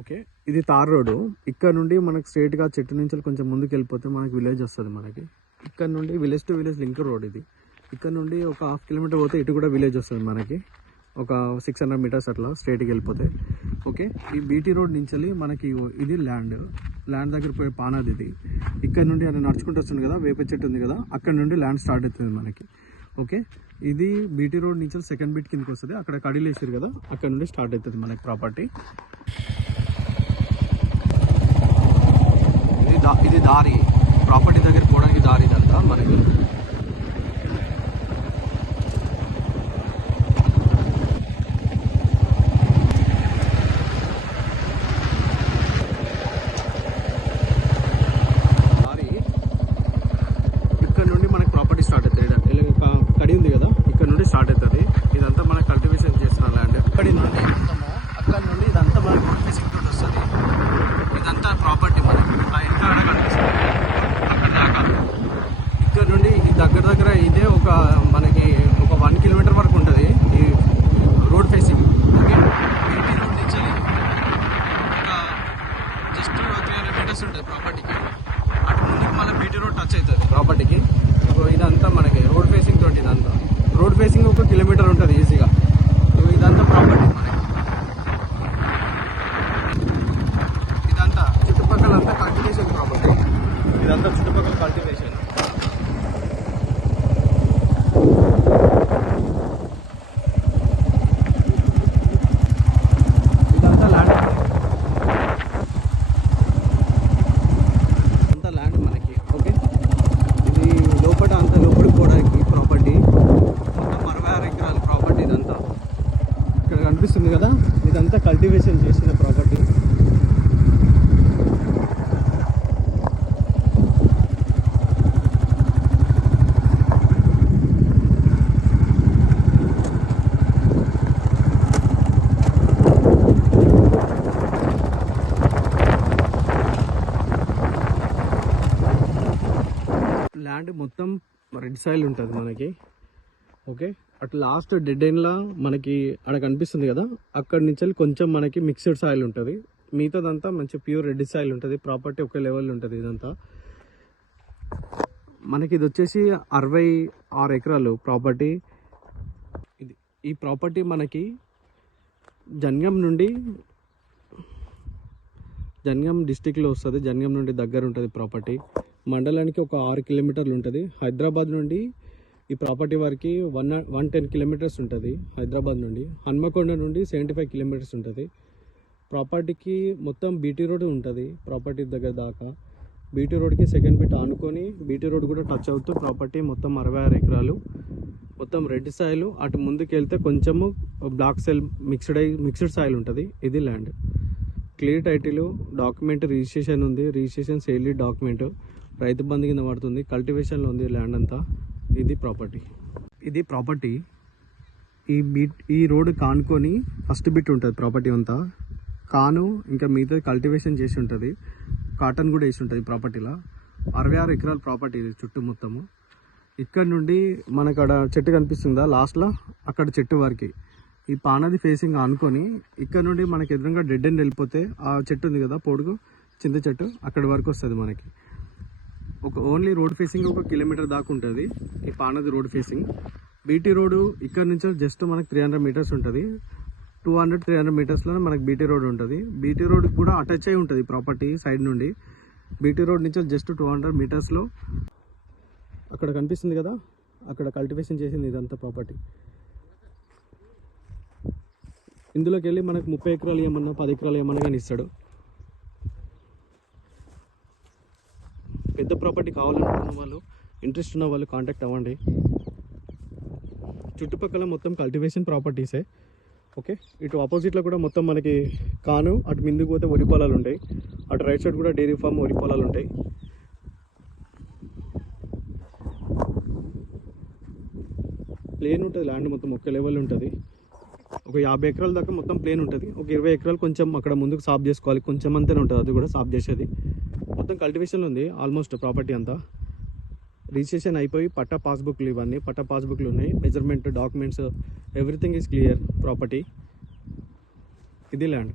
Okay. ఇది tar road ఇక్కడ నుండి మనకు స్ట్రేట్గా చెట్టు నుంచి కొంచెం ముందుకు వెళ్ళిపోతే మనకి విలేజ్ వస్తుంది మనకి. ఇక్కడ నుండి village to village link road ఇది. ఇక్కడ నుండి ఒక హాఫ్ కిలోమీటర్ పోతే ఇటు కూడా విలేజ్ వస్తుంది మనకి. ఒక సిక్స్ హండ్రెడ్ మీటర్స్ అట్లా స్ట్రేట్కి వెళ్ళిపోతే. ఓకే. ఈ బీటీ రోడ్ నుంచి మనకి ఇది ల్యాండ్ ల్యాండ్ దగ్గర పోయే పానాది ఇది. ఇక్కడ నుండి అది నడుచుకుంటూ వస్తుంది కదా వేప చెట్టు ఉంది కదా అక్కడ నుండి ల్యాండ్ స్టార్ట్ అవుతుంది మనకి. ఓకే. ఇది బీటీ రోడ్ నుంచి సెకండ్ బీట్ కిందకి వస్తుంది. అక్కడ కడిలేసారు కదా అక్కడ నుండి స్టార్ట్ అవుతుంది మనకి ప్రాపర్టీ ఇది దారి. ప్రాపర్టీ దగ్గర పోవడానికి దారి ఇదంతా మనకి. దారి. ఇక్కడ నుండి మనకి ప్రాపర్టీ స్టార్ట్ అవుతుంది కడి ఉంది కదా ఇక్కడ నుండి స్టార్ట్ అవుతుంది. ఇదంతా మనకి కల్టివేషన్ చేస్తున్న ల్యాండ్ అక్కడి నుండి అక్కడ నుండి ఇదంతా మనకి వస్తుంది ఇదంతా ప్రాపర్టీ మనకి ఆ ఎక్కడ కనిపిస్తుంది అక్కడ దాకా ఇక్కడ నుండి ఈ దగ్గర దగ్గర ఇదే ఒక మనకి ఒక వన్ కిలోమీటర్ వరకు ఉంటుంది. ఈ రోడ్ ఫేసింగ్. ఓకే? రోడ్ నుంచి జస్ట్ త్రీ హండ్రెడ్ మీటర్స్ ఉంటుంది ప్రాపర్టీకి అటు ముందుకు మళ్ళీ బీటీ రోడ్ టచ్ అవుతుంది ప్రాపర్టీకి సో ఇదంతా మనకి రోడ్ ఫేసింగ్ తోటి ఇదంతా. రోడ్ ఫేసింగ్ ఒక కిలోమీటర్ ఉంటుంది ఈజీగా సో ఇదంతా ప్రాపర్టీ మనకి ఇదంతా చుట్టుపక్కల అంతా కల్టివేషన్ ప్రాపర్టీ ఇదంతా చుట్టుపక్కల కల్టివేషన్ ఇదంతా ల్యాండ్ అంతా ల్యాండ్ మనకి ఓకే ఇది లోపల అంత లోపలికి పోవడానికి ప్రాపర్టీ మొత్తం అరవై ఆరు ఎకరాల ప్రాపర్టీ ఇదంతా ఇక్కడ కనిపిస్తుంది కదా? ఇదంతా కల్టివేషన్ చేసిన ప్రాపర్టీ ల్యాండ్ మొత్తం రెడ్ సాయిల్ ఉంటుంది మనకి. ఓకే అటు లాస్ట్ డెడ్ ఎండ్లా మనకి అక్కడ కనిపిస్తుంది కదా అక్కడి నుంచి కొంచెం మనకి మిక్స్డ్ సాయిల్ ఉంటుంది. మిగతాదంతా మంచి ప్యూర్ రెడ్ సాయిల్ ఉంటుంది ప్రాపర్టీ ఒకే లెవెల్ ఉంటుంది ఇదంతా. మనకి ఇది వచ్చేసి అరవై ఆరు ఎకరాలు ప్రాపర్టీ ఇది ఈ ప్రాపర్టీ మనకి జన్గం నుండి జన్గం డిస్టిక్లో వస్తుంది జన్గం నుండి దగ్గర ఉంటుంది ప్రాపర్టీ మండలానికి ఒక ఆరు కిలోమీటర్లు ఉంటుంది. హైదరాబాద్ నుండి ఈ ప్రాపర్టీ వరకు వన్ వన్ టెన్ కిలోమీటర్స్ ఉంటుంది హైదరాబాద్ నుండి. హన్మకొండ నుండి సెవెంటీ ఫైవ్ కిలోమీటర్స్ ఉంటుంది. ప్రాపర్టీకి మొత్తం బీటీ రోడ్ ఉంటుంది ప్రాపర్టీ దగ్గర దాకా. బీటీ రోడ్కి సెకండ్ బిట్ ఆనుకొని బీటీ రోడ్ కూడా టచ్ అవుతూ ప్రాపర్టీ మొత్తం అరవై ఆరు ఎకరాలు. మొత్తం రెడ్ సాయిల్ అటు ముందుకు వెళ్తే కొంచెము బ్లాక్ సెల్ మిక్స్డ్ అయి మిక్స్డ్ సాయిల్ ఉంటుంది. ఇది land clear title document registration ఉంది. Registration sale document Rythu Bandhu కింద పడుతుంది. కల్టివేషన్లో ఉంది ల్యాండ్ అంతా. ఇది ప్రాపర్టీ ఇది ప్రాపర్టీ ఈ బిట్ ఈ రోడ్ కానుకొని ఫస్ట్ బిట్ ఉంటుంది ప్రాపర్టీ అంతా. కాను ఇంకా మిగతా కల్టివేషన్ చేసి ఉంటుంది. కాటన్ కూడా వేసి ఉంటుంది ప్రాపర్టీలో అరవై ఆరు ఎకరాల ప్రాపర్టీ ఇది చుట్టూ మొత్తము. ఇక్కడ నుండి మనకు అక్కడ చెట్టు కనిపిస్తుందా? లాస్ట్లో అక్కడ చెట్టు వరకు. ఈ పానది ఫేసింగ్ ఆనుకొని ఇక్కడ నుండి మనకి ఎదురుగా డెడ్ ఎండ్ వెళ్ళిపోతే ఆ చెట్టు ఉంది కదా పొడుగు చింత చెట్టు అక్కడి వరకు వస్తుంది మనకి. ఒక ఓన్లీ రోడ్ ఫేసింగ్ ఒక కిలోమీటర్ దాకా ఉంటుంది. ఈ పానది రోడ్ ఫేసింగ్. బీటీ రోడ్ ఇక్కడ నుంచి జస్ట్ మనకి త్రీ హండ్రెడ్ మీటర్స్ ఉంటుంది. టూ హండ్రెడ్ త్రీ హండ్రెడ్ మీటర్స్లో మనకి బీటీ రోడ్ ఉంటుంది. బీటీ రోడ్ కూడా అటాచ్ అయి ఉంటుంది ప్రాపర్టీ సైడ్ నుండి. బీటీ రోడ్ నుంచి జస్ట్ టూ హండ్రెడ్ మీటర్స్లో అక్కడ కనిపిస్తుంది కదా? అక్కడ కల్టివేషన్ చేసింది ఇదంతా ప్రాపర్టీ ఇందులోకి వెళ్ళి మనకు ముప్పై ఎకరాలు ఏమన్నా పది ఎకరాలు ఏమన్నా కానీ ఇస్తాడు. పెద్ద ప్రాపర్టీ కావాలనుకున్న వాళ్ళు ఇంట్రెస్ట్ ఉన్న వాళ్ళు కాంటాక్ట్ అవ్వండి. చుట్టుపక్కల మొత్తం కల్టివేషన్ ప్రాపర్టీసే ఓకే ఇటు ఆపోజిట్లో కూడా మొత్తం మనకి కాను అటు ముందుకు పోతే వరి పొలాలు ఉంటాయి. అటు రైట్ సైడ్ కూడా డైరీ ఫామ్ వరి పొలాలు ఉంటాయి. ప్లేన్ ఉంటుంది ల్యాండ్ మొత్తం ఒక్క లెవెల్ ఉంటుంది. ఒక యాభై ఎకరాల దాకా మొత్తం ప్లేన్ ఉంటుంది. ఒక ఇరవై ఎకరాలు కొంచెం అక్కడ ముందుకు సాఫ్ చేసుకోవాలి. కొంచెం అంతనే ఉంటుంది అది కూడా సాఫ్ చేసేది. మొత్తం కల్టివేషన్లో ఉంది ఆల్మోస్ట్ ప్రాపర్టీ అంతా. రిజిస్ట్రేషన్ అయిపోయి పట్టా పాస్బుక్లు ఇవన్నీ పట్టా పాస్బుక్లు ఉన్నాయి measurement documents everything is clear property ఇది ల్యాండ్